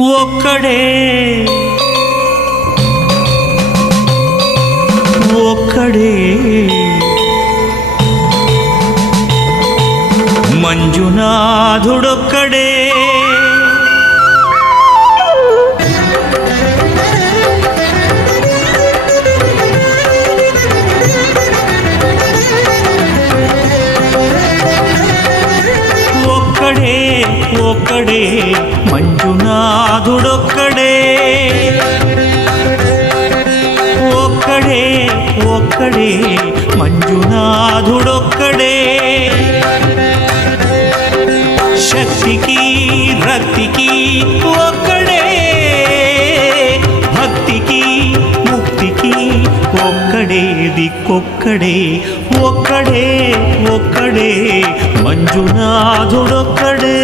ఒక్కడే ఒక్కడే మంజునాథుడొక్కడే ఒక్కడే ఒక్కడే మంజునాథుడొక్కడే ఒక్కడే ఒక్కడే మంజునాథుడొక్కడే శక్తికి రక్తికి ఒక్కడే భక్తికి ముక్తికి ఒక్కడే దిక్కొక్కడే ఒక్కడే ఒక్కడే మంజునాథుడొక్కడే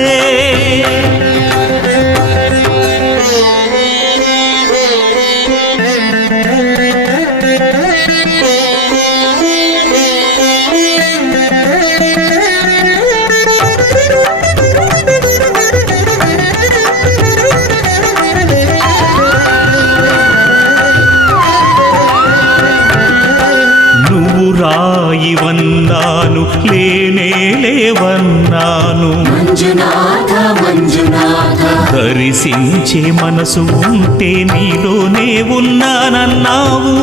రాయి వన్నాను లేనే లేవన్నాను మంజునాథ మంజునాథ దర్శించే మనసు ఉంటే నీలోనే ఉన్నానన్నావు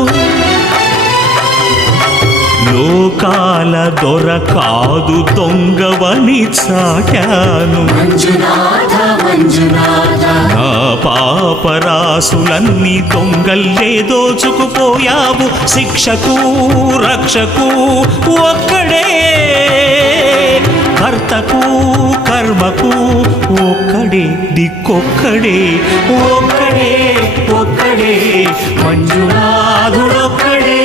లోకాల దొర కాదు దొంగవని చాటాను మంజునాథ మంజునాథ నా పాపరాసులన్నీ దొంగల్లే దోచుకుపోయావు శిక్షకు రక్షకు ఒక్కడే కర్తకు కర్మకు ఒక్కడే దిక్కొక్కడే ఒక్కడే ఒక్కడే మంజునాథుడొక్కడే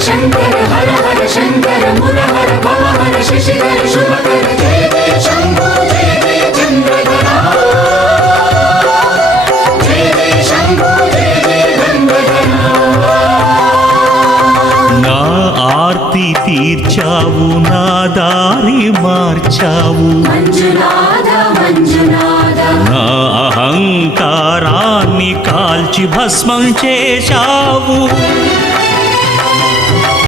शंकर हर हर शंकर मुरहर भवहर शशिधर शुभकर जय जय शंभो जय जय चंद्रधरा जय जय शंभो जय जय गंगाधरा నా ఆర్తి తీర్చావు నా దారి మార్చావు మంజునాథ మంజునాథ నా అహంకారాన్ని కాల్చి భస్మం చేశావు